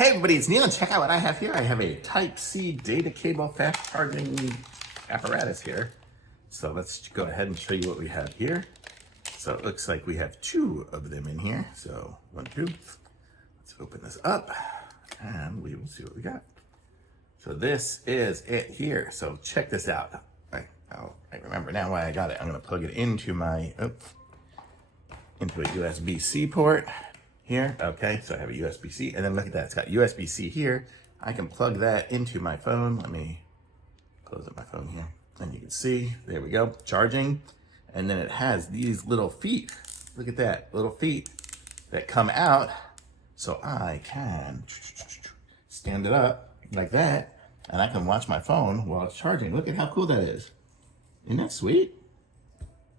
Hey everybody, it's Neil, and check out what I have here. I have a Type-C data cable fast charging apparatus here. So let's go ahead and show you what we have here. So it looks like we have two of them in here. So 1, 2. Let's open this up and we will see what we got. So this is it here. So check this out. I remember now why I got it. I'm gonna plug it into my, into a USB-C port here. Okay, so I have a USB-C, and then look at that, it's got USB-C here. I can plug that into my phone. Let me close up my phone here, and you can see, there we go, charging. And then it has these little feet. Look at that, little feet that come out, so I can stand it up like that, and I can watch my phone while it's charging. Look at how cool that is. Isn't that sweet?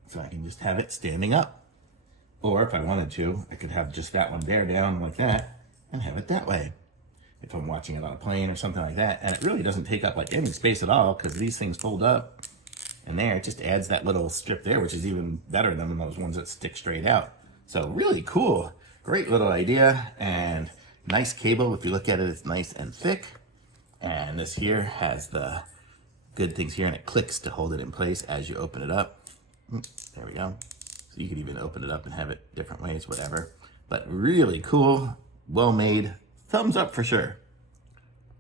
So I can just have it standing up. Or if I wanted to, I could have just that one there down like that and have it that way. If I'm watching it on a plane or something like that. And it really doesn't take up like any space at all because these things fold up. And there, it just adds that little strip there, which is even better than those ones that stick straight out. So really cool. Great little idea and nice cable. If you look at it, it's nice and thick. And this here has the good things here, and it clicks to hold it in place as you open it up. There we go. So you could even open it up and have it different ways, whatever. But really cool, well made, thumbs up for sure.